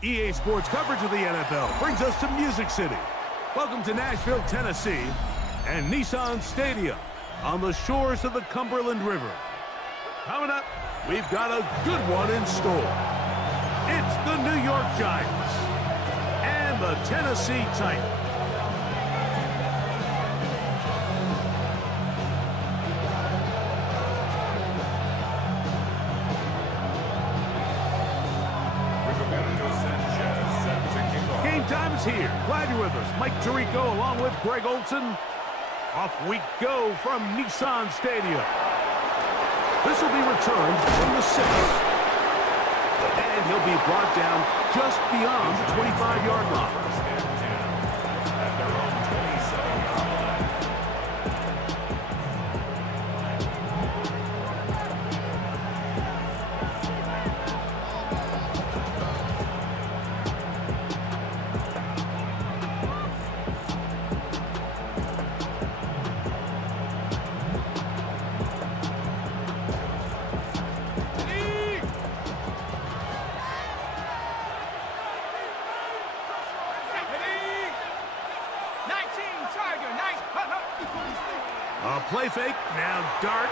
EA Sports coverage of the NFL brings us to Music City. Welcome to Nashville, Tennessee, and Nissan Stadium on the shores of the Cumberland River. Coming up, we've got a good one in store. It's the New York Giants and the Tennessee Titans. Time is here. Glad you're with us. Mike Tirico along with Greg Olson. Off we go from Nissan Stadium. This will be returned from the 6. And he'll be brought down just beyond the 25-yard line. Play fake, now dart.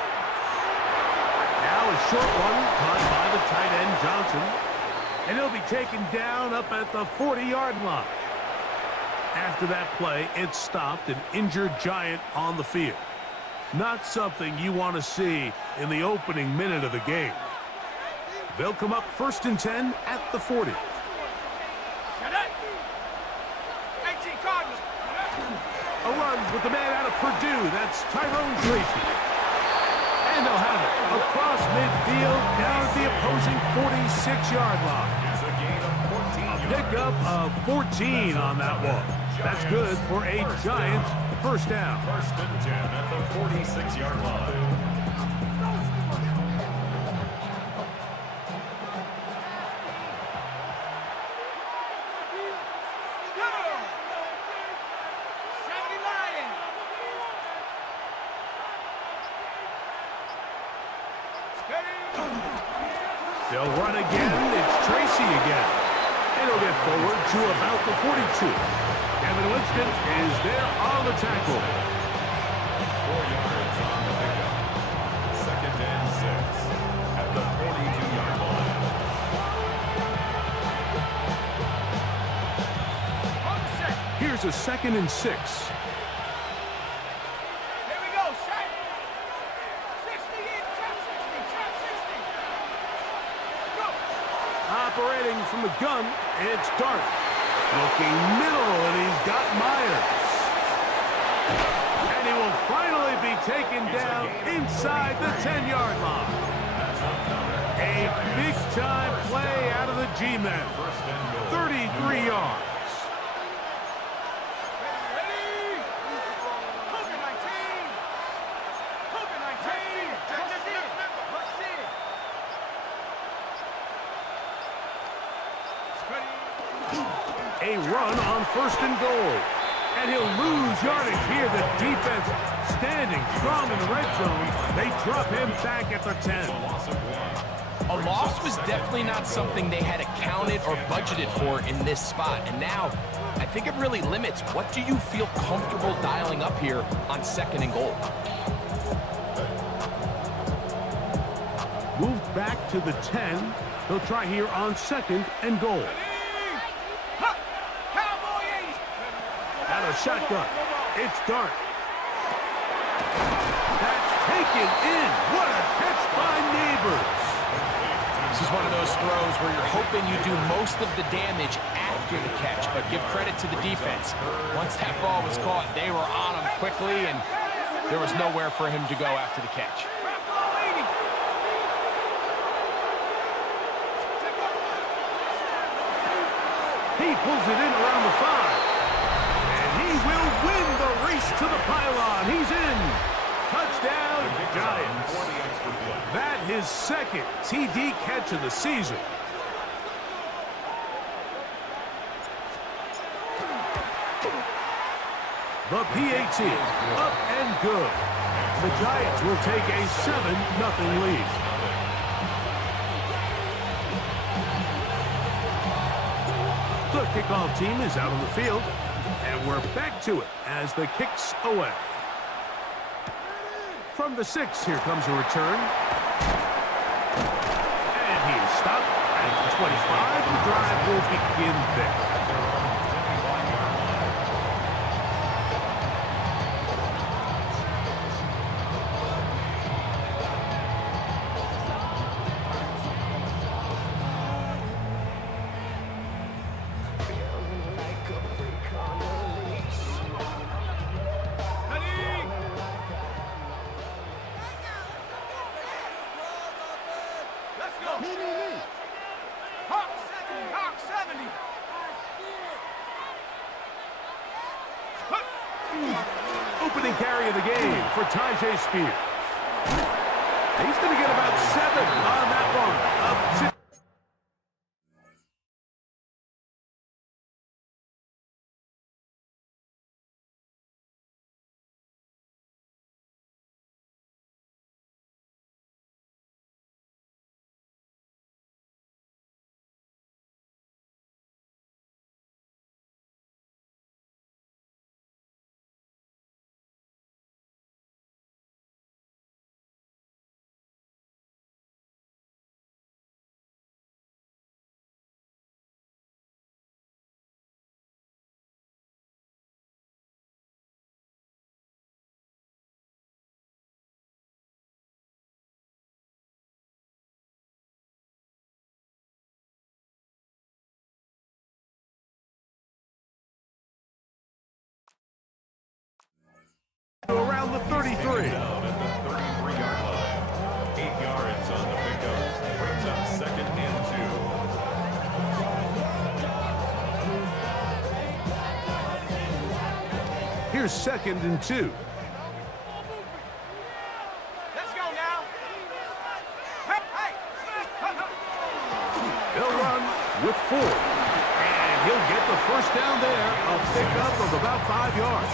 Now a short one caught by the tight end Johnson. And he'll be taken down up at the 40-yard line. After that play, it stopped an injured Giant on the field. Not something you want to see in the opening minute of the game. They'll come up 1st and 10 at the 40. A run with the man out of Purdue. That's Tyrone Tracy. And they'll have it across midfield down at the opposing 46-yard line. A pickup of 14 on that one. That's good for a Giants first down. 1st and 10 at the 46-yard line. They'll run again. It's Tracy again. And he'll get forward to about the 42. Kevin Winston is there on the tackle. 4 yards on the pickup. 2nd and 6 at the 42-yard line. Here's a 2nd and 6. Operating from the gun, it's Dart. Looking middle, and he's got Myers. And he will finally be taken down inside the 10-yard line. A big-time play out of the G-men. 33 yards. A run on 1st and goal. And he'll lose yardage here. The defense standing strong in the red zone. They drop him back at the 10. A loss was definitely not something they had accounted or budgeted for in this spot. And now, I think it really limits what do you feel comfortable dialing up here on 2nd and goal. Moved back to the 10. They'll try here on 2nd and goal. Out of shotgun. It's Dart. That's taken in. What a catch by Neighbors. This is one of those throws where you're hoping you do most of the damage after the catch, but give credit to the defense. Once that ball was caught, they were on him quickly, and there was nowhere for him to go after the catch. He pulls it in around the 5. He will win the race to the pylon. He's in. Touchdown, Giants. That his 2nd TD catch of the season. The PAT up and good. The Giants will take a 7-0 lead. The kickoff team is out on the field, and we're back to it as the kick's away. From the 6, here comes a return. And he is stopped at the 25. The drive will begin there. Opening carry of the game for Tyjae Spears. He's going to get about 7 on that one. Up to around the 33. Down at the 33-yard line. 8 yards on the pickup. Brings up 2nd and 2. Here's 2nd and 2. Let's go now. He'll run with 4. And he'll get the first down there. A pickup of about 5 yards.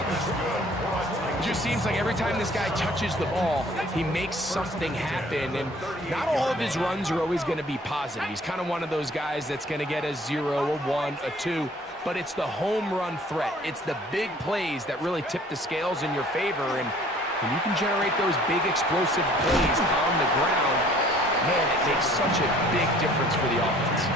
It just seems like every time this guy touches the ball, he makes something happen. And not all of his runs are always going to be positive. He's kind of one of those guys that's going to get a 0, a 1, a 2. But it's the home run threat. It's the big plays that really tip the scales in your favor. And when you can generate those big explosive plays on the ground, man, it makes such a big difference for the offense.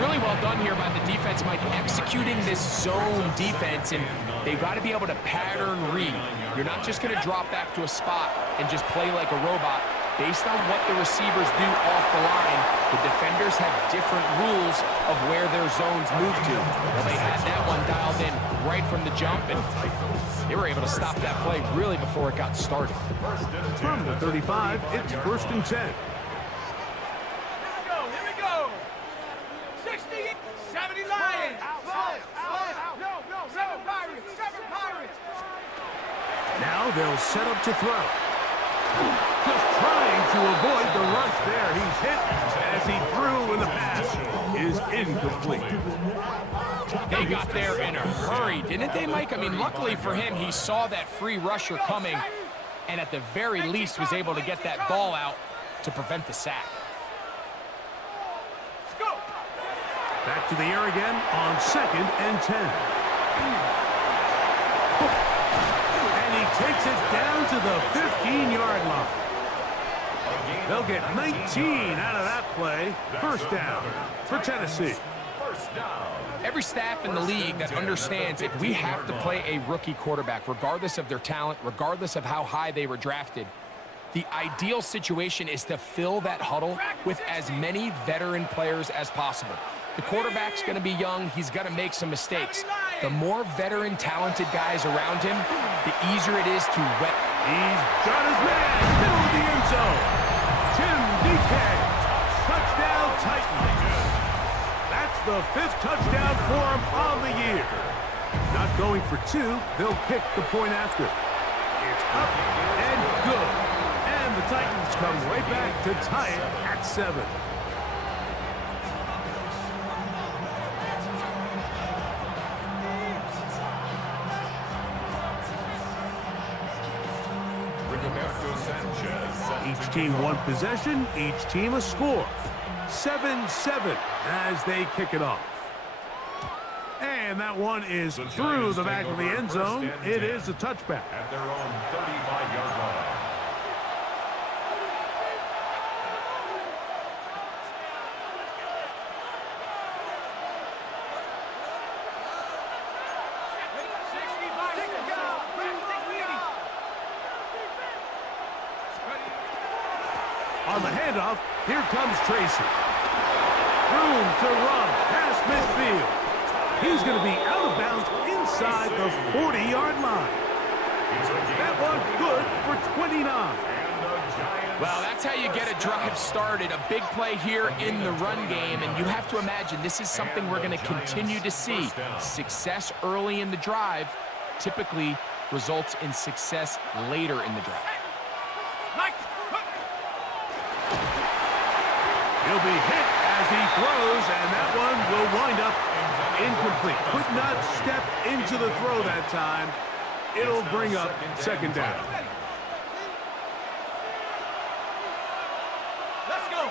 Really well done here by the defense, Mike, executing this zone defense, and they've got to be able to pattern read. You're not just going to drop back to a spot and just play like a robot. Based on what the receivers do off the line, the defenders have different rules of where their zones move to. Well, they had that one dialed in right from the jump, and they were able to stop that play really before it got started. From the 35, it's 1st and 10. Here we go. 60, 70 Lions. No, 7 Pirates. 7 Pirates. Now they'll set up to throw. Just trying to avoid the rush there. He's hit as he threw, and the pass is incomplete. They got there in a hurry, didn't they, Mike? I mean, luckily for him, he saw that free rusher coming, and at the very least was able to get that ball out to prevent the sack. Back to the air again on 2nd and 10. And he takes it down to the 15-yard line. They'll get 19 out of that play. First down for Tennessee. Every staff in the league that understands if we have to play a rookie quarterback, regardless of their talent, regardless of how high they were drafted, the ideal situation is to fill that huddle with as many veteran players as possible. The quarterback's going to be young. He's going to make some mistakes. The more veteran, talented guys around him, the easier it is to wet. He's got his man, middle of the end zone. Tim DK, touchdown Titans. That's the 5th touchdown for him on the year. Not going for 2, they'll kick the point after. It's up and good. And the Titans come right back to tie it at 7. Each team one possession, each team a score. 7-7 as they kick it off. And that one is through the back of the end zone. It is a touchback. At their own 35-yard line. On the handoff, here comes Tracy. Room to run past midfield. He's going to be out of bounds inside the 40-yard line. That one good for 29. Well, that's how you get a drive started. A big play here in the run game, and you have to imagine this is something we're going to continue to see. Success early in the drive typically results in success later in the drive. He'll be hit as he throws, and that one will wind up incomplete. Could not step into the throw that time. It'll bring up second down. Let's go.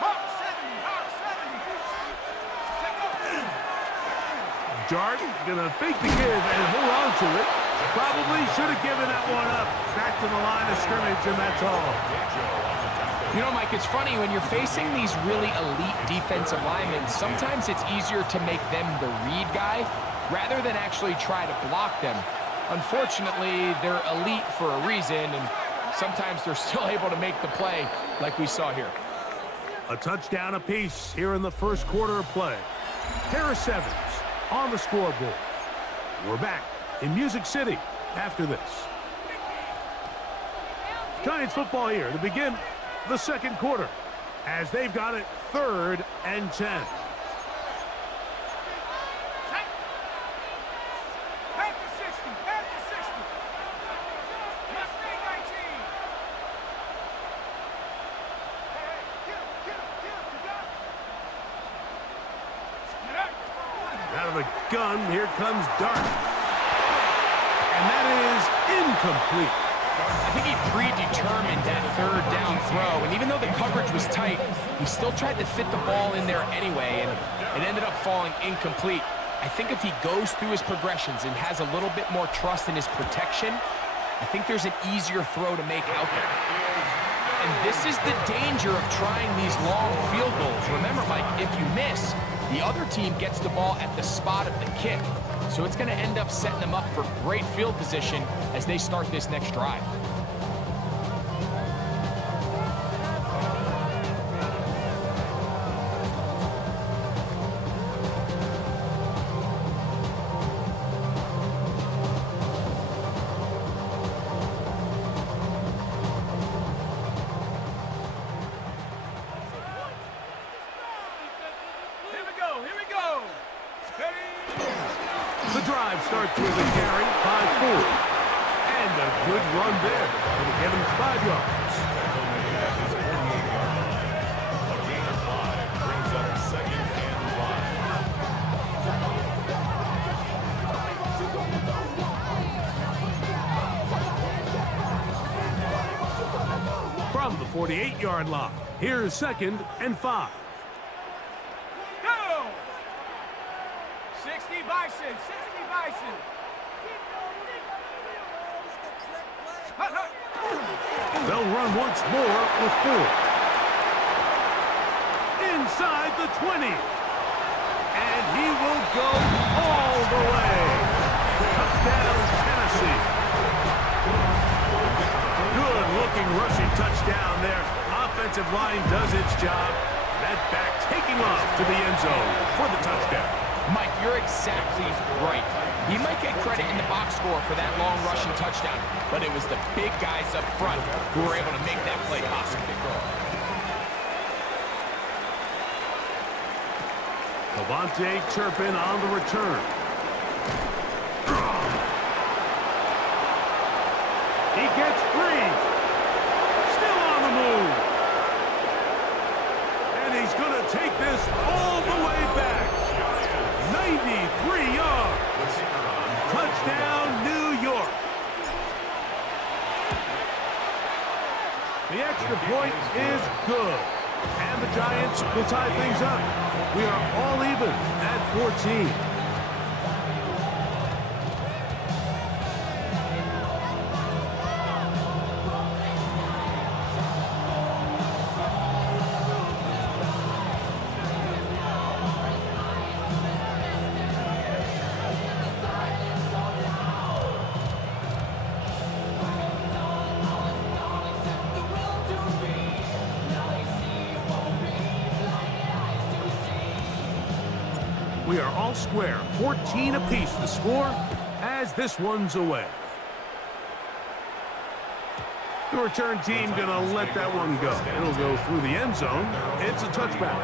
Mark 7. Dart gonna fake the give and hold on to it. Probably should have given that one up. Back to the line of scrimmage, and that's all. You know, Mike, it's funny, when you're facing these really elite defensive linemen, sometimes it's easier to make them the read guy rather than actually try to block them. Unfortunately, they're elite for a reason, and sometimes they're still able to make the play like we saw here. A touchdown apiece here in the first quarter of play. Pair of sevens on the scoreboard. We're back in Music City after this. Giants football here to begin the second quarter as they've got it 3rd and 10. Back to 60. Back to 60. Mustang 19. Out of the gun, here comes Dart. And that is incomplete. I think he predetermined that 3rd down throw, and even though the coverage was tight, he still tried to fit the ball in there anyway, and it ended up falling incomplete. I think if he goes through his progressions and has a little bit more trust in his protection, I think there's an easier throw to make out there. And this is the danger of trying these long field goals. Remember, Mike, if you miss, the other team gets the ball at the spot of the kick. So it's going to end up setting them up for great field position as they start this next drive. The drive starts with a carry by Ford. And a good run there. It'll give him 5 yards. A gain of 5 brings up 2nd and 5. From the 48-yard line, here's 2nd and 5. Go! 60 Bison. 60 Bison. Hut, hut. They'll run once more with Ford. Inside the 20. And he will go all the way. Touchdown, Tennessee. Good-looking rushing touchdown there. Offensive line does its job. That back taking off to the end zone for the touchdown. Mike, you're exactly right. He might get credit in the box score for that long rushing touchdown, but it was the big guys up front who were able to make that play possible. Devontae Turpin on the return. He gets free. Still on the move. And he's going to take this all the way back. 93 yards. Touchdown, New York. The extra point is good. And the Giants will tie things up. We are all even at 14. We are all square, 14 apiece the score as this one's away. The return team gonna let that one go. It'll go through the end zone. It's a touchback.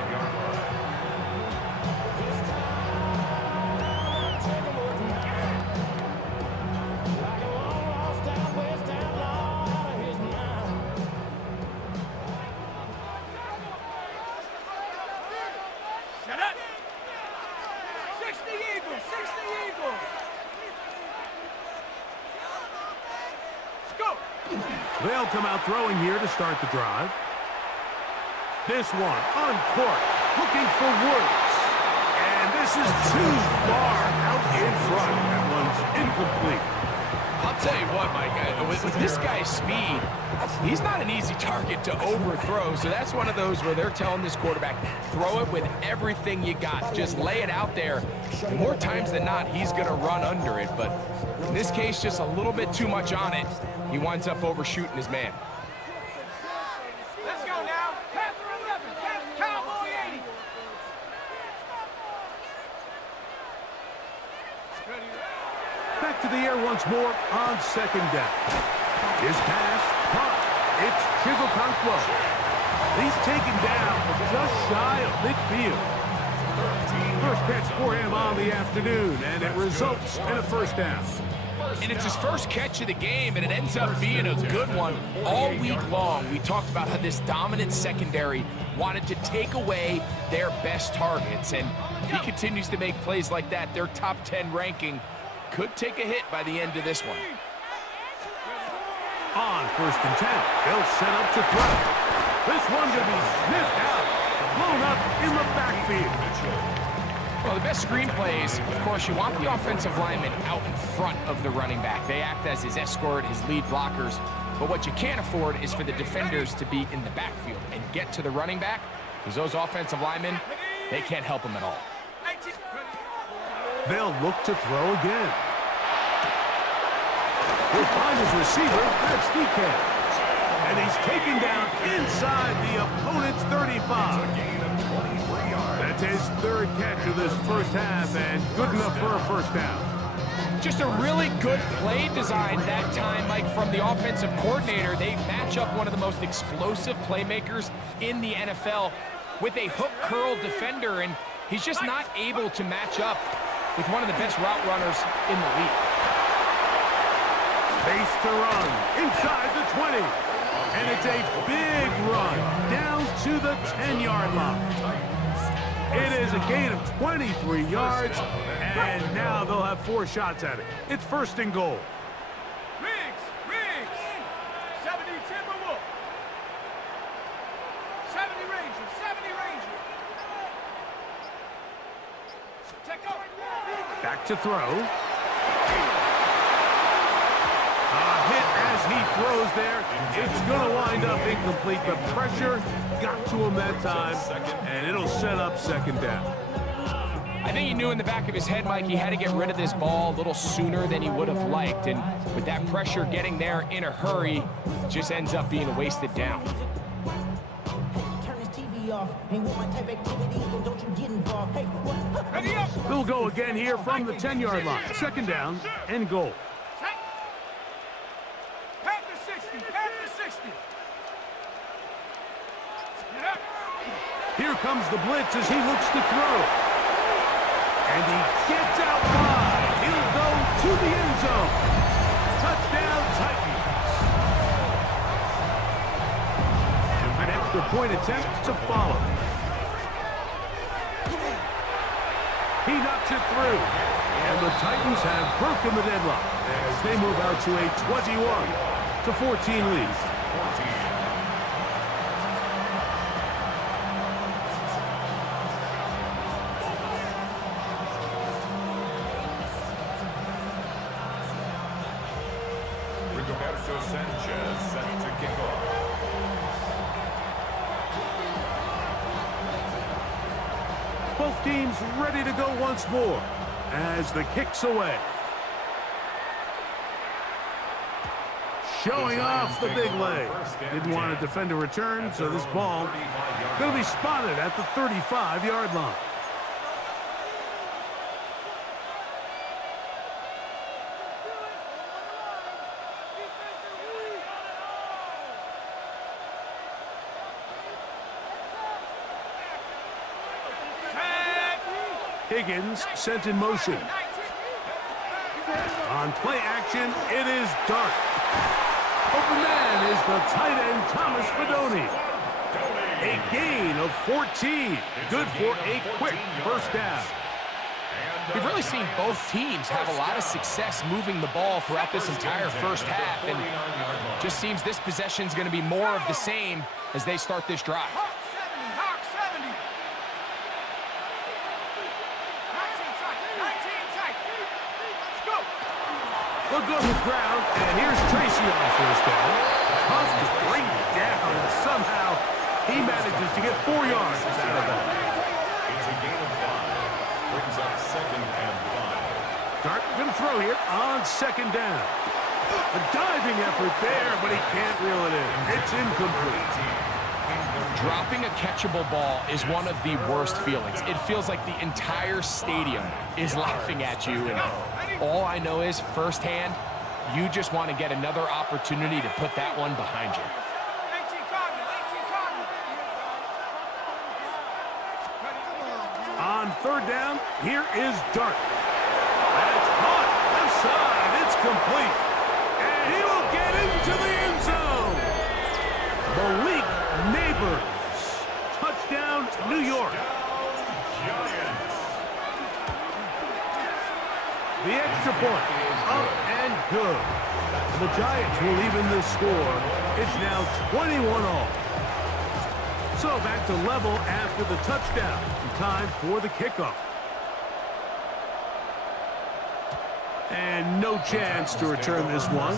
Set up. 60 Eagles, 60 Eagles. Let's go. They'll come out throwing here to start the drive. This one uncorked, looking for Woods. And this is too far out in front. That one's incomplete. I'll tell you what, Mike, with this guy's speed, he's not an easy target to overthrow. So that's one of those where they're telling this quarterback, throw it with everything you got. Just lay it out there. And more times than not, he's going to run under it. But in this case, just a little bit too much on it. He winds up overshooting his man. Let's go now. Panther 11, Cowboy 80. Back to the air once more on second down. His pass, caught. It's Chigokonkwo. He's taken down just shy of midfield. First catch for him on the afternoon, and it results in a first down. And it's his first catch of the game, and it ends up being a good one. All week long, we talked about how this dominant secondary wanted to take away their best targets, and if he continues to make plays like that, their top 10 ranking could take a hit by the end of this one. On first and 10, they'll set up to throw. This one to be sniffed out, blown up in the backfield. Well, the best screen plays, of course, you want the offensive lineman out in front of the running back. They act as his escort, his lead blockers. But what you can't afford is for the defenders to be in the backfield and get to the running back, because those offensive linemen, they can't help him at all. They'll look to throw again. He'll find his receiver, that's DK. And he's taken down inside the opponent's 35. That's his third catch of this first half, and good enough for a first down. Just a really good play design that time, Mike, from the offensive coordinator. They match up one of the most explosive playmakers in the NFL with a hook curl defender, and he's just not able to match up with one of the best route runners in the league. Space to run inside the 20. And it's a big run down to the 10-yard line. It is a gain of 23 yards, and now they'll have 4 shots at it. It's first and goal. Riggs, 70 Timberwolf. 70 Rangers, 70 Rangers. Check out. Back to throw. A hit as he throws there. It's going to wind up incomplete. The pressure got to him that time, and it'll set up second down. I think he knew in the back of his head, Mike, he had to get rid of this ball a little sooner than he would have liked. And with that pressure getting there in a hurry, it just ends up being a wasted down. They'll go again here from the 10-yard line. Second down and goal. Panther 60, Panther 60. Here comes the blitz as he looks to throw. And he gets out wide. He'll go to the end zone. Touchdown, Titans. An extra point attempt to follow. He knocks it through. And the Titans have broken the deadlock as they move out to a 21-14 lead. Ernesto Sanchez set to kick off. Both teams ready to go once more as the kick's away. Showing off the big leg. Didn't want to defend a return, so this ball going to be spotted at the 35-yard line. Higgins sent in motion. On play action, it is Dart. Open man is the tight end, Thomas Fidone. A gain of 14. Good for a quick first down. We've really seen both teams have a lot of success moving the ball throughout this entire first half, and just seems this possession is going to be more of the same as they start this drive. Hawk 70. 19 tight. Let's go. We'll go to the ground, and here's Tracy on first down. Tough to bring down, and somehow he manages to get 4 yards out of that. It's a gain of 5. Brings up 2nd and 5. Dart going to throw here on 2nd down. A diving effort there, but he can't reel it in. It's incomplete. Dropping a catchable ball is one of the worst feelings. It feels like the entire stadium is laughing at you, and all I know is firsthand, you just want to get another opportunity to put that one behind you. 18 Cardinal. On 3rd down, here is Dart. That's hot. Left side. It's complete. And he will get into the end zone. Malik Neighbors. Touchdown, New York. Giants. The extra point. Up and good. And the Giants will even this score. It's now 21-all. So back to level after the touchdown. Time for the kickoff. And no chance to return this one.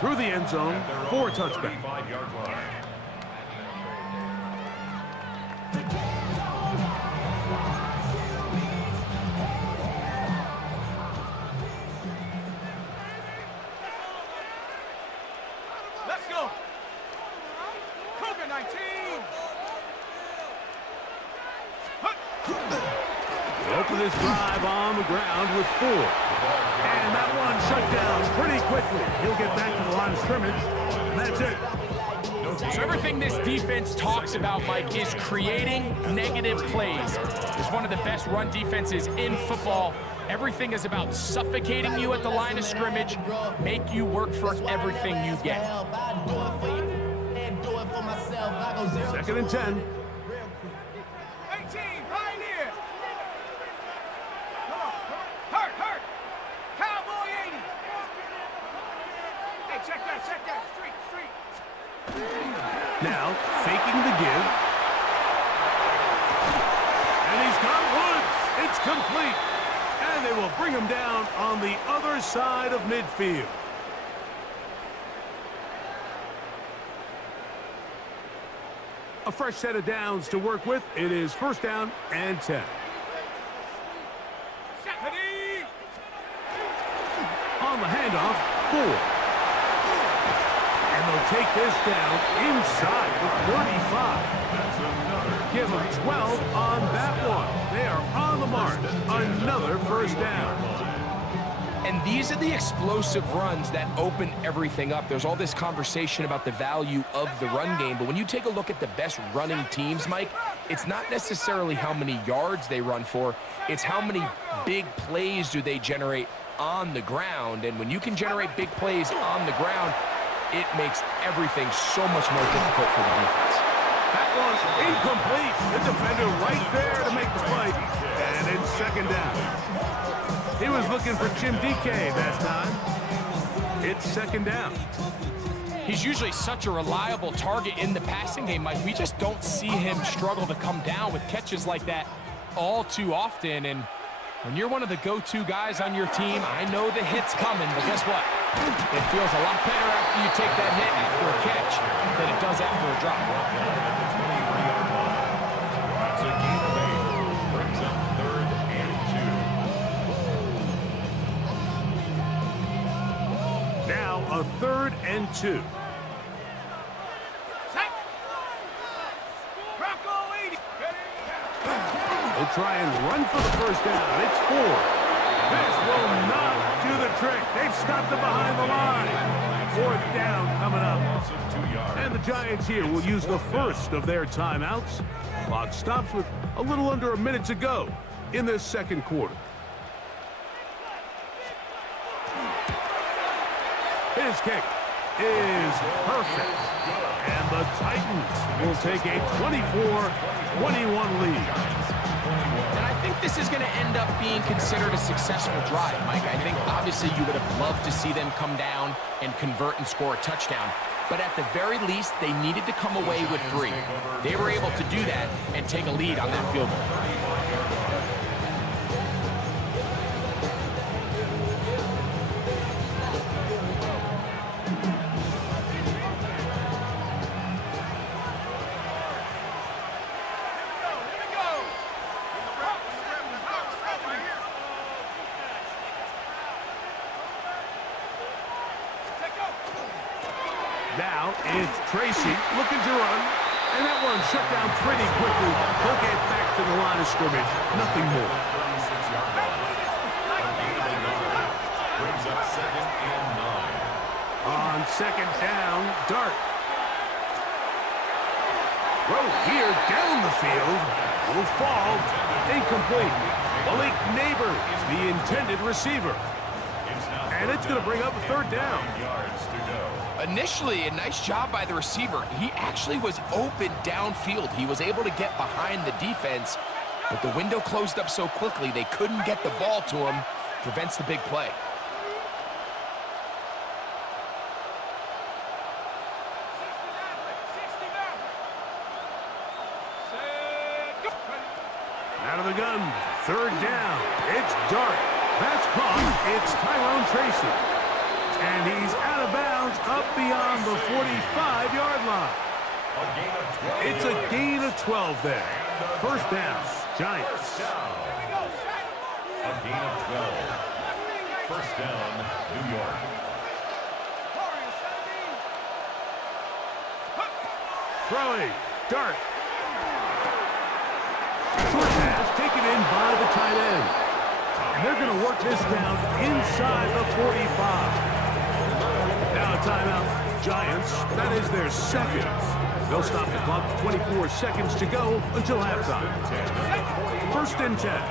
Through the end zone for a touchback. 35-yard line. Let's go. Cougar 19. Open this drive on the ground with 4. And that one shut down pretty quickly. He'll get back to the line of scrimmage, and that's it. So everything this defense talks about, Mike, is creating negative plays. It's one of the best run defenses in football. Everything is about suffocating you at the line of scrimmage, make you work for everything you get. 2nd and 10. 18, Pioneer. Come on. Hurt. Cowboy 80. Hey, check that. Street. Now, faking the give. And he's got Woods. It's complete. And they will bring him down on the other side of midfield. A fresh set of downs to work with. It is 1st down and 10. Stephanie. On the handoff, 4. And they'll take this down inside the 35. Give them 12 on that one. They are on the mark. Another 1st down. And these are the explosive runs that open everything up. There's all this conversation about the value of the run game, but when you take a look at the best running teams, Mike, it's not necessarily how many yards they run for, it's how many big plays do they generate on the ground. And when you can generate big plays on the ground, it makes everything so much more difficult for the defense. That was incomplete. The defender right there to make the play. And it's 2nd down. He was looking for Jim DK that time. It's 2nd down. He's usually such a reliable target in the passing game, Mike. We just don't see him struggle to come down with catches like that all too often. And when you're one of the go-to guys on your team, I know the hit's coming, but guess what? It feels a lot better after you take that hit after a catch than it does after a drop. That's a gain of 8. Brings up 3rd and 2. Now a 3rd and 2. They'll try and run for the first down. It's 4. This will not do the trick. They've stopped it behind the line. 4th down coming up. And the Giants here will use the first of their timeouts. Clock stops with a little under a minute to go in this second quarter. His kick is perfect. And the Titans will take a 24-21 lead. And I think this is going to end up being considered a successful drive, Mike. I think obviously you would have loved to see them come down and convert and score a touchdown. But at the very least, they needed to come away with 3. They were able to do that and take a lead on that field goal. Now it's Tracy looking to run, and that one shut down pretty quickly. He'll get back to the line of scrimmage, nothing more. Brings up 2nd and 9. On 2nd down, Dart. Throw here down the field. Will fall. Incomplete. Malik Neighbors, the intended receiver. And it's going to bring up a 3rd down. Yards to go. Initially, a nice job by the receiver. He actually was open downfield. He was able to get behind the defense, but the window closed up so quickly they couldn't get the ball to him. Prevents the big play. Out of the gun, 3rd down. It's Dart. That's caught. It's Tyrone Tracy. And he's out of bounds up beyond the 45-yard line. It's a gain of 12 there. 1st down, Giants. A gain of 12. 1st down, New York. Throwing, Dart. Short pass taken in by the tight end. And they're going to work this down inside the 45. Now a timeout. Giants, that is their 2nd. They'll stop the clock. 24 seconds to go until halftime. 1st and 10.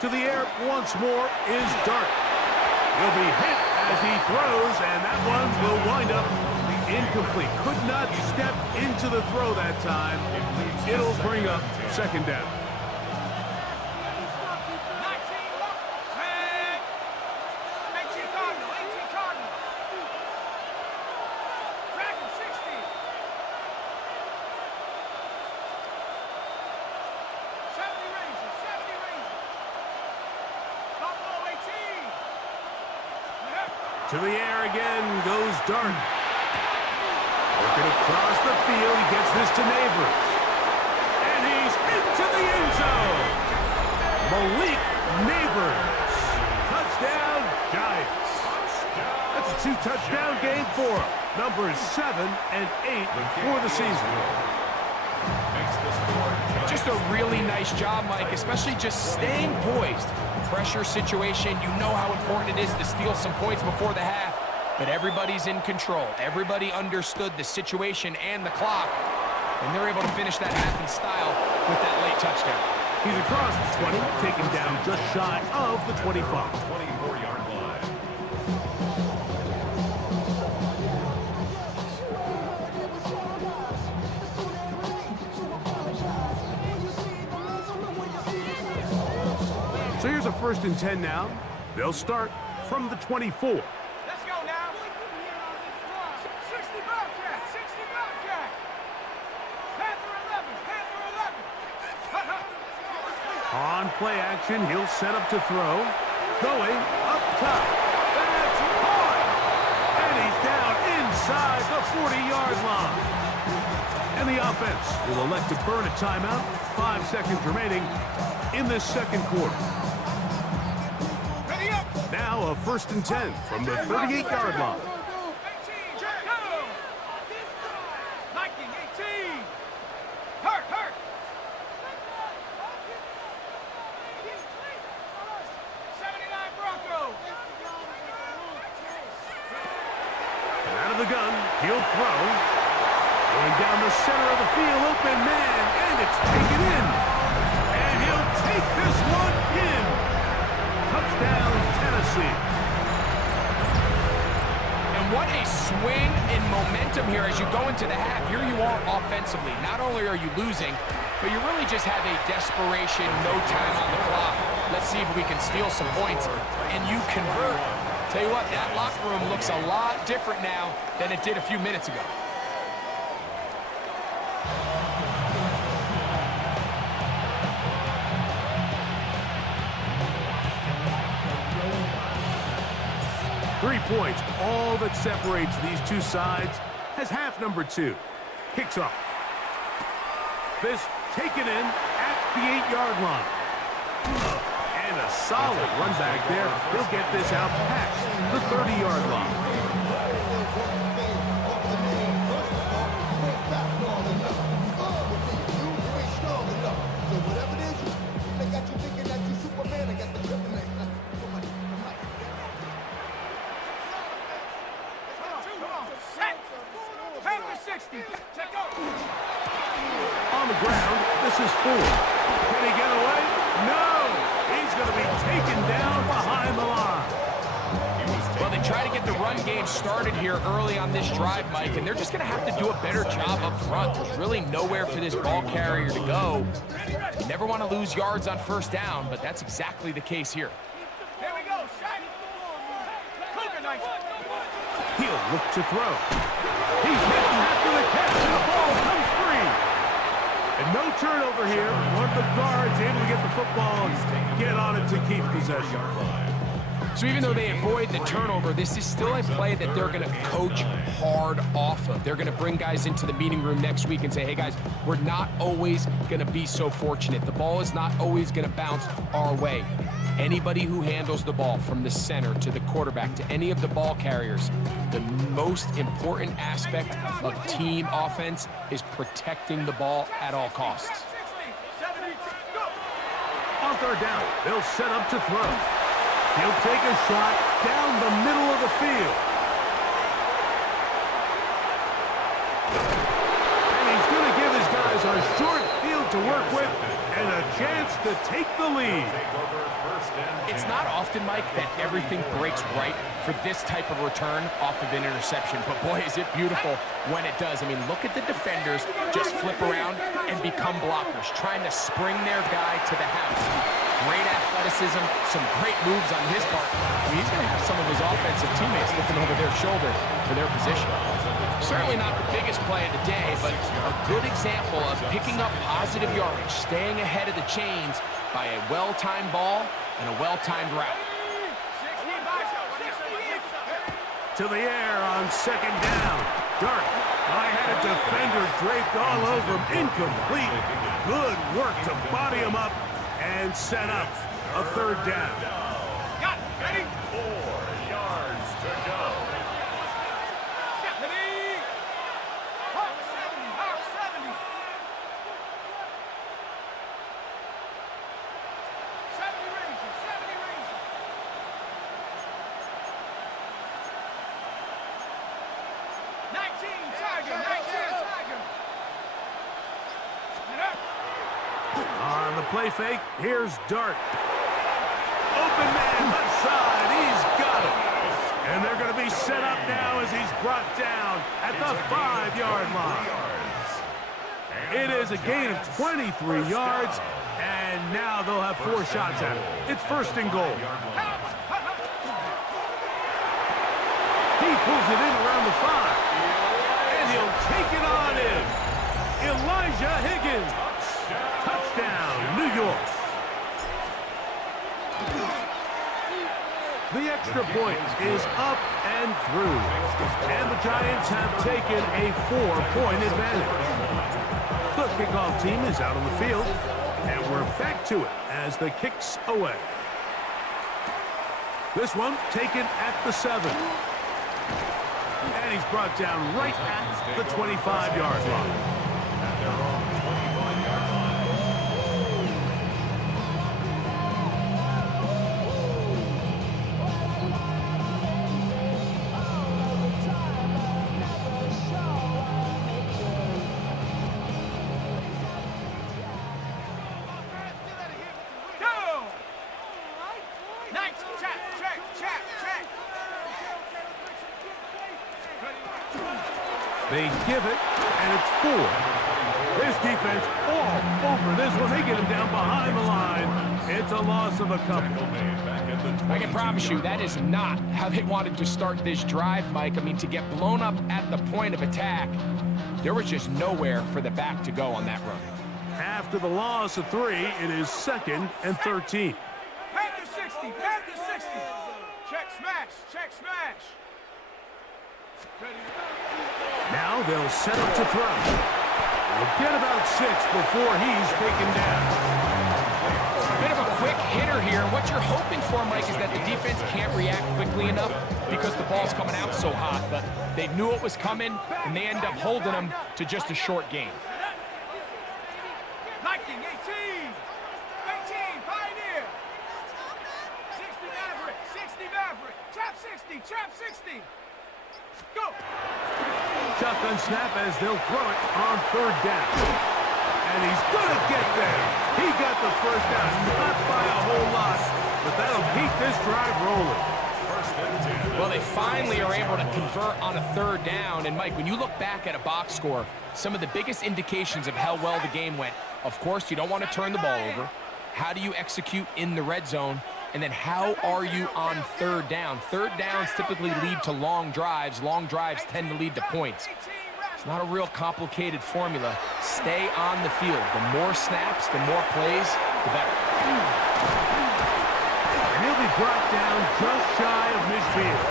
To the air once more is Dart. He'll be hit as he throws, and that one will wind up incomplete. Could not step into the throw that time. It'll bring up 2nd down. To the air again goes Dart. Working across the field, he gets this to Neighbors. And he's into the end zone. Malik Neighbors. Touchdown, Giants. That's a 2-touchdown game for him. Numbers 7 and 8 for the season. Just a really nice job, Mike, especially just staying poised. Pressure situation, you know how important it is to steal some points before the half, but everybody's in control. Everybody understood the situation and the clock, and they're able to finish that half in style with that late touchdown. He's across the 20, taken down just shy of the 25. 24-yard line. So here's a 1st and 10 now. They'll start from the 24. Let's go now. 60 Bobcat, 60 Bobcat. Panther 11, Panther On play action, he'll set up to throw. Going up top. That's hard. And he's down inside the 40-yard line. And the offense will elect to burn a timeout. 5 seconds remaining in this second quarter. Now a 1st and 10 from the 38-yard line. 19-18. Hurt. 79 Broncos. And out of the gun, he'll throw. Going down the center of the field, open man, and it's taken in. And he'll take this one in. Touchdown, Tennessee. And what a swing in momentum here as you go into the half. Here you are offensively. Not only are you losing, but you really just have a desperation, no time on the clock. Let's see if we can steal some points. And you convert. Tell you what, that locker room looks a lot different now than it did a few minutes ago. Three points, all that separates these two sides, as half number 2 kicks off. This taken in at the 8-yard line. And a solid run back there. He'll get this out past the 30-yard line. On the ground, this is Ford. Can he get away? No! He's going to be taken down behind the line. Well, they try to get the run game started here early on this drive, Mike, and they're just going to have to do a better job up front. There's really nowhere for this ball carrier to go. You never want to lose yards on 1st down, but that's exactly the case here. Here we go, Shaq. Cougar Knights. He'll look to throw. He's hitting after the catch, and the ball comes free. And no turnover here. One of the guards able to get the football and get on it to keep possession. So even though they avoid the turnover, this is still a play that they're going to coach hard off of. They're going to bring guys into the meeting room next week and say, hey, guys, we're not always going to be so fortunate. The ball is not always going to bounce our way. Anybody who handles the ball from the center to the quarterback to any of the ball carriers, the most important aspect of team offense is protecting the ball at all costs. On 3rd down, they'll set up to throw. He'll take a shot down the middle of the field. And he's going to give his guys a short field to work with and a chance to take the lead. It's not often, Mike, that everything breaks right for this type of return off of an interception. But boy, is it beautiful when it does. I mean, look at the defenders just flip around and become blockers, trying to spring their guy to the house. Great athleticism, some great moves on his part. I mean, he's going to have some of his offensive teammates looking over their shoulder for their position. Certainly not the biggest play of the day, but a good example of picking up positive yardage, staying ahead of the chains by a well-timed ball and a well-timed route. To the air on 2nd down. Dart. I had a defender draped all over him. Incomplete. Good work to body him up and set up a 3rd down. Got it. Ready? 4 yards to go. 70. 70. 70 Rangers. 70 Rangers. 19 Tiger. 19 Tiger. Split up. On the play fake, here's Dart. Open man, left side, he's got it. And they're going to be set up now as he's brought down at the 5-yard line. It is a gain of 23 yards, and now they'll have 4 shots at it. It's 1st and goal. He pulls it in around the 5, and he'll take it on in. Elijah Higgins. Touchdown. Touchdown, New York. The extra point is up and through. And the Giants have taken a 4-point advantage. The kickoff team is out on the field. And we're back to it as the kick's away. This one taken at the 7. And he's brought down right at the 25-yard line. At their own 25-yard line. They give it, and it's 4. This defense all over this one. They get him down behind the line. It's a loss of a couple. I can promise you that is not how they wanted to start this drive, Mike. I mean, to get blown up at the point of attack, there was just nowhere for the back to go on that run. After the loss of 3, it is 2nd and 13. Back to 60, back to 60. Check smash, check smash. Now they'll set up to throw. We'll get about 6 before he's taken down. Bit of a quick hitter here. What you're hoping for, Mike, is that the defense can't react quickly enough because the ball's coming out so hot. But they knew it was coming, and they end up holding them to just a short gain. Liking 18. 18, Pioneer. 60 Maverick, 60 Maverick. Trap 60, trap 60. Go. Shotgun snap as they'll throw it on 3rd down. And he's going to get there. He got the 1st down, not by a whole lot, but that'll keep this drive rolling. Well, they finally are able to convert on a 3rd down. And, Mike, when you look back at a box score, some of the biggest indications of how well the game went, of course, you don't want to turn the ball over. How do you execute in the red zone? And then how are you on 3rd down? 3rd downs typically lead to long drives. Long drives tend to lead to points. It's not a real complicated formula. Stay on the field. The more snaps, the more plays, the better. And he'll be brought down just shy of midfield.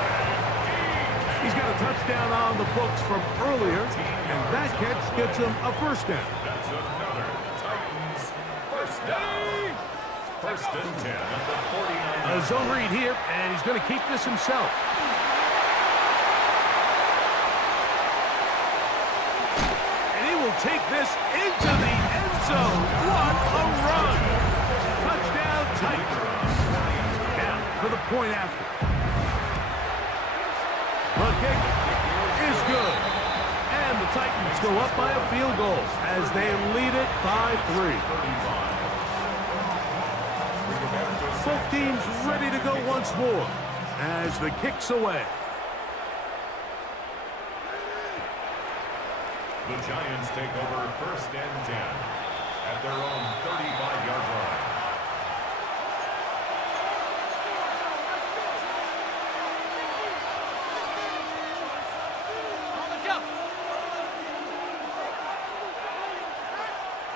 He's got a touchdown on the books from earlier, and that catch gets him a 1st down. That's another Titans 1st down. 1st and 10 at the 49. A zone read here, and he's going to keep this himself. And he will take this into the end zone. What a run! Touchdown, Titans. Now for the point after. The kick is good. And the Titans go up by a field goal as they lead it by 3. Both teams ready to go once more as the kick's away. The Giants take over 1st and 10 at their own 35-yard line.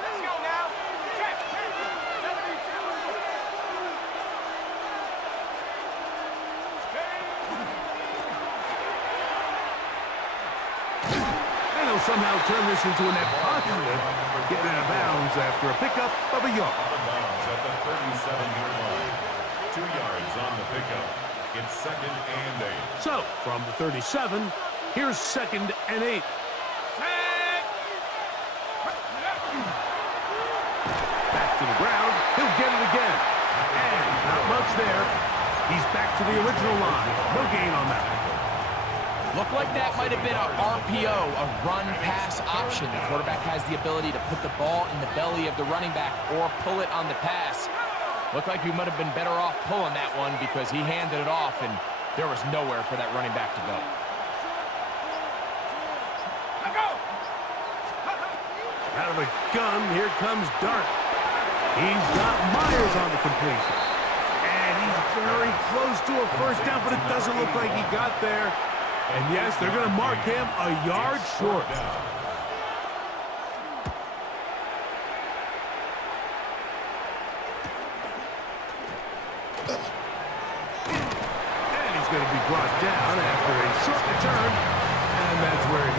Let's go now. Check. 72. Somehow turn this into a net positive, getting out of bounds after a pickup of a yard. Out of bounds at the 37-yard line. 2 yards on the pickup. It's 2nd and 8. So, from the 37, here's 2nd and 8. Back to the ground. He'll get it again. And not much there. He's back to the original line. No gain on that. Looked like that might have been a RPO, a run-pass option. The quarterback has the ability to put the ball in the belly of the running back or pull it on the pass. Looked like he might have been better off pulling that one because he handed it off, and there was nowhere for that running back to go. Out of a gun, here comes Dart. He's got Myers on the completion. And he's very close to a 1st down, but it doesn't look like he got there. And yes, they're going to mark him a yard short.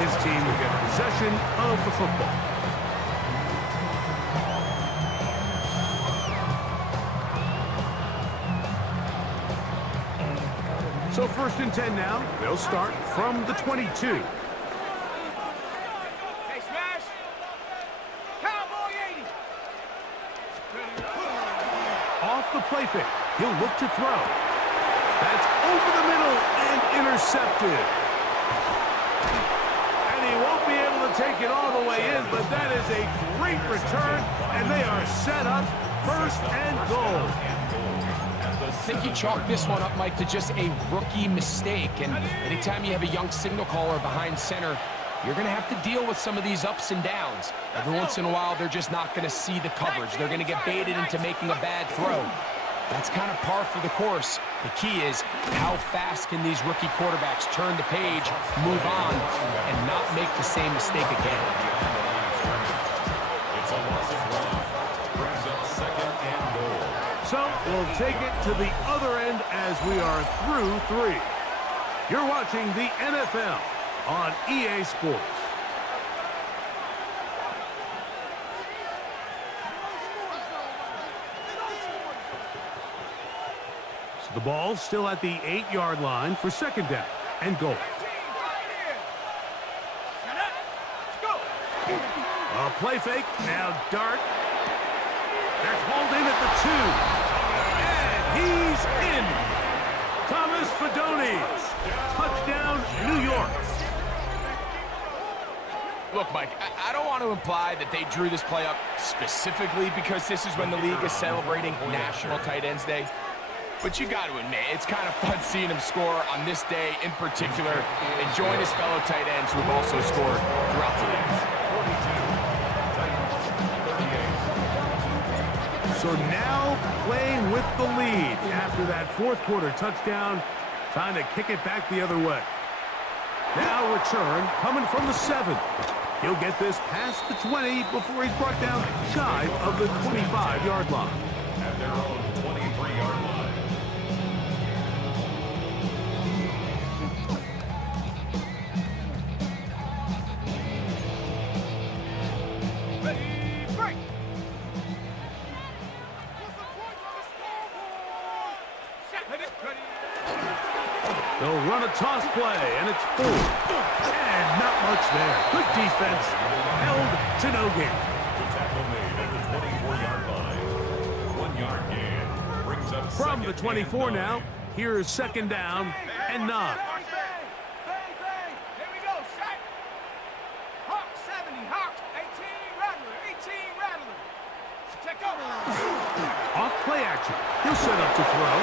his team will get possession of the football. So 1st and 10 now. They'll start from the 22. Hey, smash. Cowboy 80. Off the play fake. He'll look to throw. That's over the middle and intercepted. And he won't be able to take it all the way in, but that is a great return, and they are set up 1st and goal. I think you chalk this one up, Mike, to just a rookie mistake. And anytime you have a young signal caller behind center, you're going to have to deal with some of these ups and downs. Every once in a while, they're just not going to see the coverage. They're going to get baited into making a bad throw. That's kind of par for the course. The key is how fast can these rookie quarterbacks turn the page, move on, and not make the same mistake again. It's a loss of 1. Brings up 2nd and goal. So we'll take it to the other end as we are through 3. You're watching the NFL on EA Sports. So the ball's still at the 8-yard line for 2nd down and goal. A play fake, now Dart. That's hauled in at the 2. And he's in. Thomas Fidone. Touchdown, New York. Look, Mike, I don't want to imply that they drew this play up specifically because this is when the league is celebrating National Tight Ends Day. But you got to admit, it's kind of fun seeing him score on this day in particular and join his fellow tight ends who have also scored throughout the league. So now playing with the lead after that 4th quarter touchdown. Time to kick it back the other way. Now return coming from the 7. He'll get this past the 20 before he's brought down shy of the 25-yard line. At their own 23-yard line. Ready, break. They'll run a toss play, and it's 4. And not much there. Good defense. Held to no gain. The tackle made at the 24-yard line. 1-yard gain. Brings up From the 2nd and 24 9. now, here's 2nd down and 9. Bang, bang. Here we go. Set. Hawk 70. Hawk 18. Rattler. 18. Rattler. Check out. Off play action. He'll set up to throw.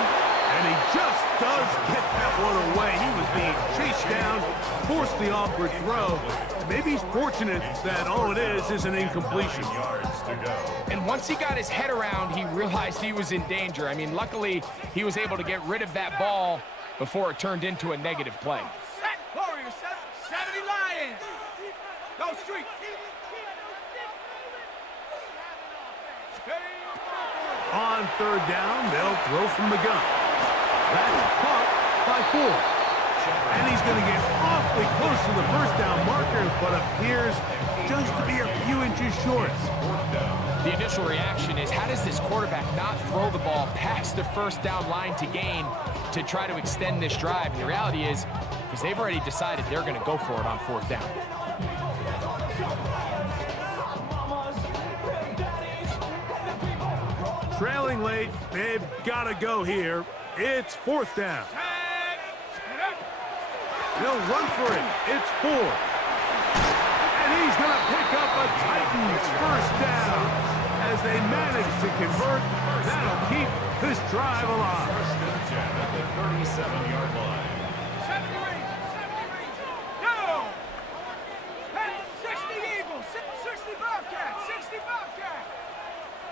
And he just does get that one away. He was being chased down, forced the awkward throw. Maybe he's fortunate that all it is an incompletion. Yards to go. And once he got his head around, he realized he was in danger. I mean, luckily, he was able to get rid of that ball before it turned into a negative play. Set. Warriors. 70 Lions. Go street. On 3rd down, they'll throw from the gun. That's caught by 4. And he's going to get awfully close to the 1st down marker, but appears just to be a few inches short. The initial reaction is, how does this quarterback not throw the ball past the 1st down line to gain to try to extend this drive? And the reality is, because they've already decided they're going to go for it on 4th down. Trailing late, they've got to go here. It's 4th down. They'll run for it. It's 4. And he's going to pick up a Titans 1st down. As they manage to convert, that'll keep this drive alive. 1st and 10 at the 37-yard line. 70 Rangers. Go. Hey, 60 Eagles. 60 Bobcats. 60 Bobcats.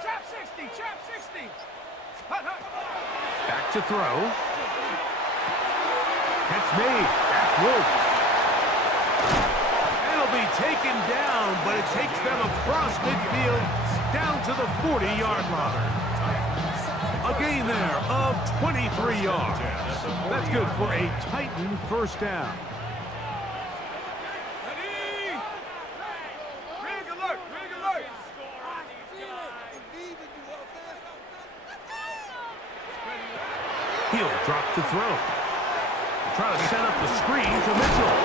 Chop 60. Chop 60. Hut, hut. Back to throw. Catch made. That's Wolf. It'll be taken down, but it takes them across midfield down to the 40-yard line. A gain there of 23 yards. That's good for a Titan 1st down. Ready, They'll drop to throw. Try to set up the screen to Mitchell.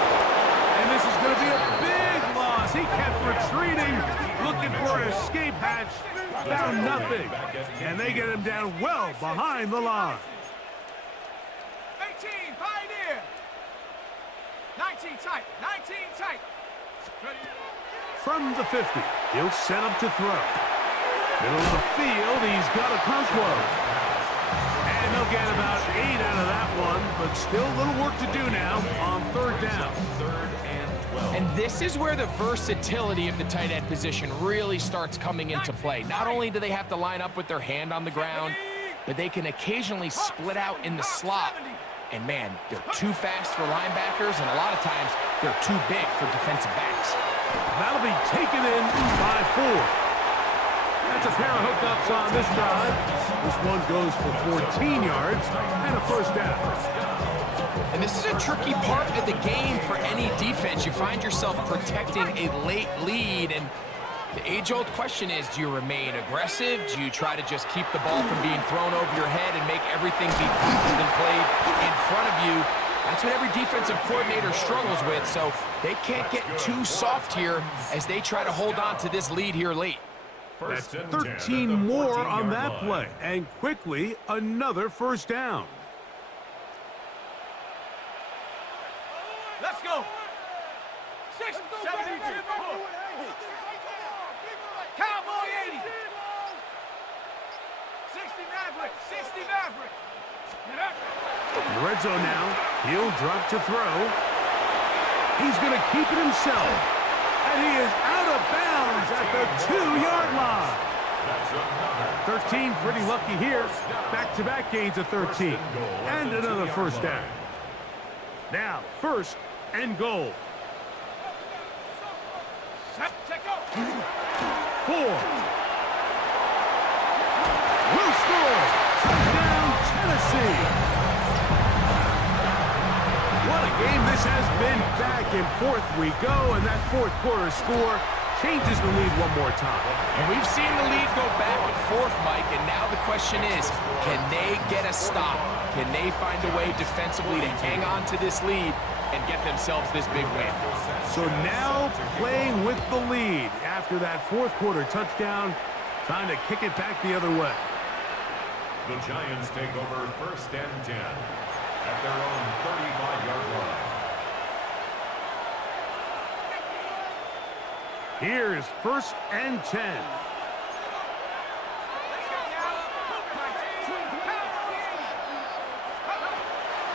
And this is going to be a big loss. He kept retreating, looking for an escape hatch. Found nothing. And they get him down well behind the line. 18, Pioneer. 19 tight, 19 tight. Ready. From the 50, he'll set up to throw. Middle of the field, he's got a close. And they'll get about 8 out of that one, but still a little work to do now on third down. Third and 12. And this is where the versatility of the tight end position really starts coming into play. Not only do they have to line up with their hand on the ground, but they can occasionally split out in the slot. And man, they're too fast for linebackers, and a lot of times they're too big for defensive backs. That'll be taken in by 4. That's a pair of hookups on this drive. This one goes for 14 yards and a first down. And this is a tricky part of the game for any defense. You find yourself protecting a late lead, and the age-old question is, do you remain aggressive? Do you try to just keep the ball from being thrown over your head and make everything be tackled and played in front of you? That's what every defensive coordinator struggles with, so they can't get too soft here as they try to hold on to this lead here late. That's 13 more on that play, and quickly another first down. Let's go. 6, 72. Cowboy 80. 60 Maverick. 60 Maverick. Get up. In the red zone now, he'll drop to throw. He's going to keep it himself. And he is out of bounds at the 2-yard line. 13, pretty lucky here. Back-to-back gains of 13. And another first down. Now, first and goal. Check out. 4. Will score. Touchdown, Tennessee. What a game this has been. Back and forth we go, and that fourth quarter score changes the lead one more time. And we've seen the lead go back and forth, Mike, and now the question is, can they get a stop? Can they find a way defensively to hang on to this lead and get themselves this big win? So now playing with the lead after that fourth quarter touchdown, time to kick it back the other way. The Giants take over first and 10 at their own 35-yard line. Here's first and 10.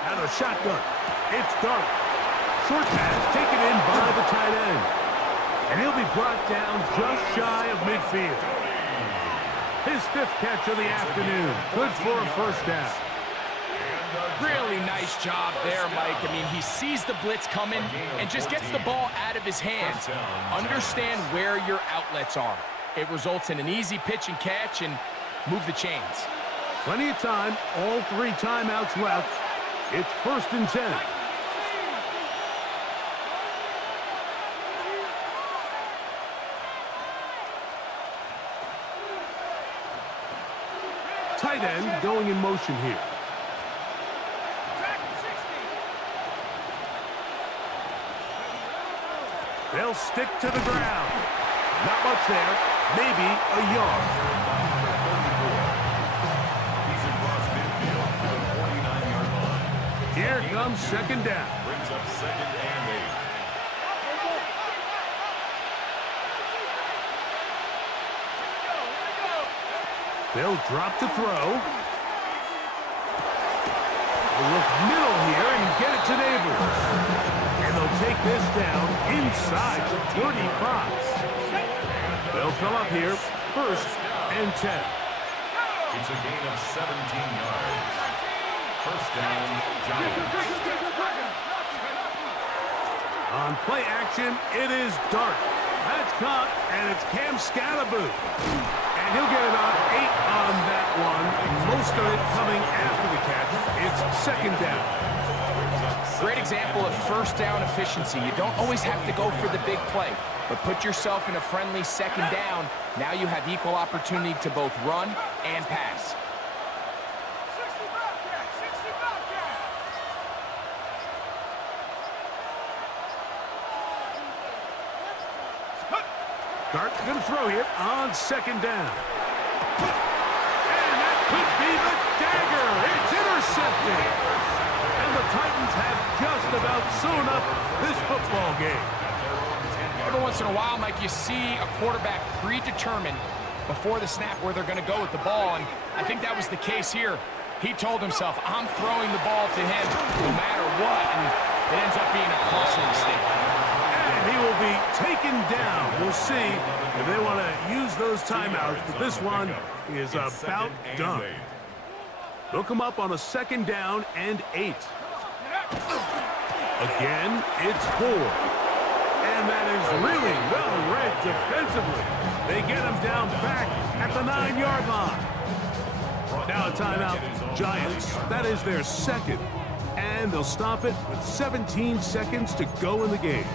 Out of shotgun. It's Dark. Short pass taken in by the tight end. And he'll be brought down just shy of midfield. His 5th catch of the afternoon. Good for a first down. Really nice job there, Mike. I mean, he sees the blitz coming and just gets the ball out of his hands. Understand where your outlets are. It results in an easy pitch and catch and move the chains. Plenty of time. All 3 timeouts left. It's first and 10. Tight end going in motion here. They'll stick to the ground. Not much there. Maybe a yard. He's across midfield to the 49-yard line. Here comes second down. Brings up second and 8. They'll drop to throw. They'll look middle here and get it to Neighbors. And they'll take this down inside the 35. They'll come up here, first and 10. It's a gain of 17 yards. First down, Giants. On play action, it is Dark. That's caught, and it's Cam Scatterboot. And he'll get about 8 on that one. Most of it coming after the catch. It's second down. Great example of first down efficiency. You don't always have to go for the big play, but put yourself in a friendly second down. Now you have equal opportunity to both run and pass. 65, 65. Dart going to throw here on second down. And that could be the dagger. It's intercepted. And the Titans have just about sewn up this football game. Every once in a while, Mike, you see a quarterback predetermined before the snap where they're going to go with the ball, and I think that was the case here. He told himself, I'm throwing the ball to him no matter what, and it ends up being a costly mistake. And he will be taken down. We'll see if they want to use those timeouts, but this one is about done. They'll come up on a second down and 8. Again, it's 4. And that is really well read defensively. They get him down back at the 9-yard line. Now a timeout, Giants. That is their second. And they'll stop it with 17 seconds to go in the game.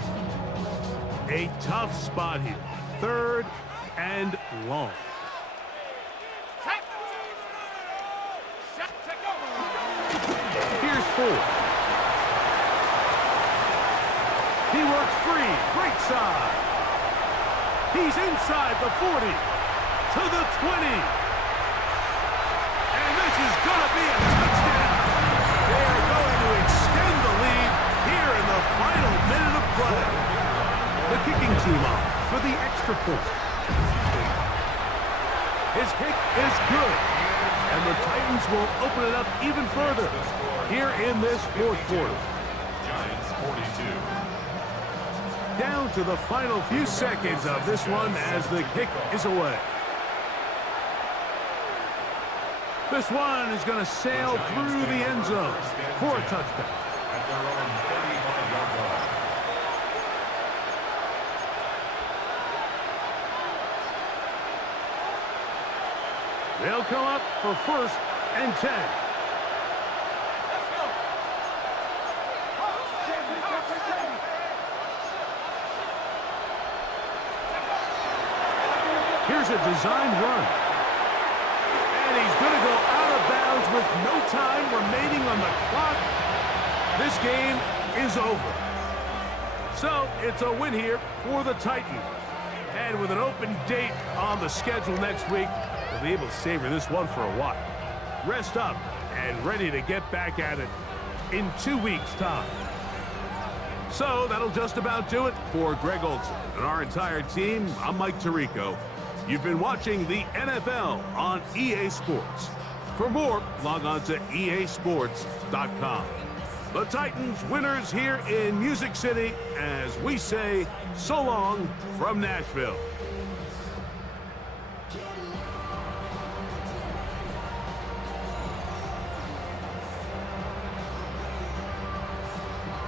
A tough spot here. 3rd and long. Here's 4. He works free, right side. He's inside the 40, to the 20. And this is going to be a touchdown. They are going to extend the lead here in the final minute of play. The kicking team on for the extra point. His kick is good. And the Titans will open it up even further here in this 4th quarter. Giants 42. Down to the final few seconds of this one as the kick is away. This one is going to sail through the end zone for a touchdown. At their own 35-yard line. They'll come up for 1st and 10. Here's a designed run. And he's going to go out of bounds with no time remaining on the clock. This game is over. So it's a win here for the Titans. And with an open date on the schedule next week, they'll be able to savor this one for a while. Rest up and ready to get back at it in 2 weeks' time. So that'll just about do it for Greg Olsen and our entire team. I'm Mike Tirico. You've been watching the NFL on EA Sports. For more, log on to easports.com. The Titans winners here in Music City as we say so long from Nashville.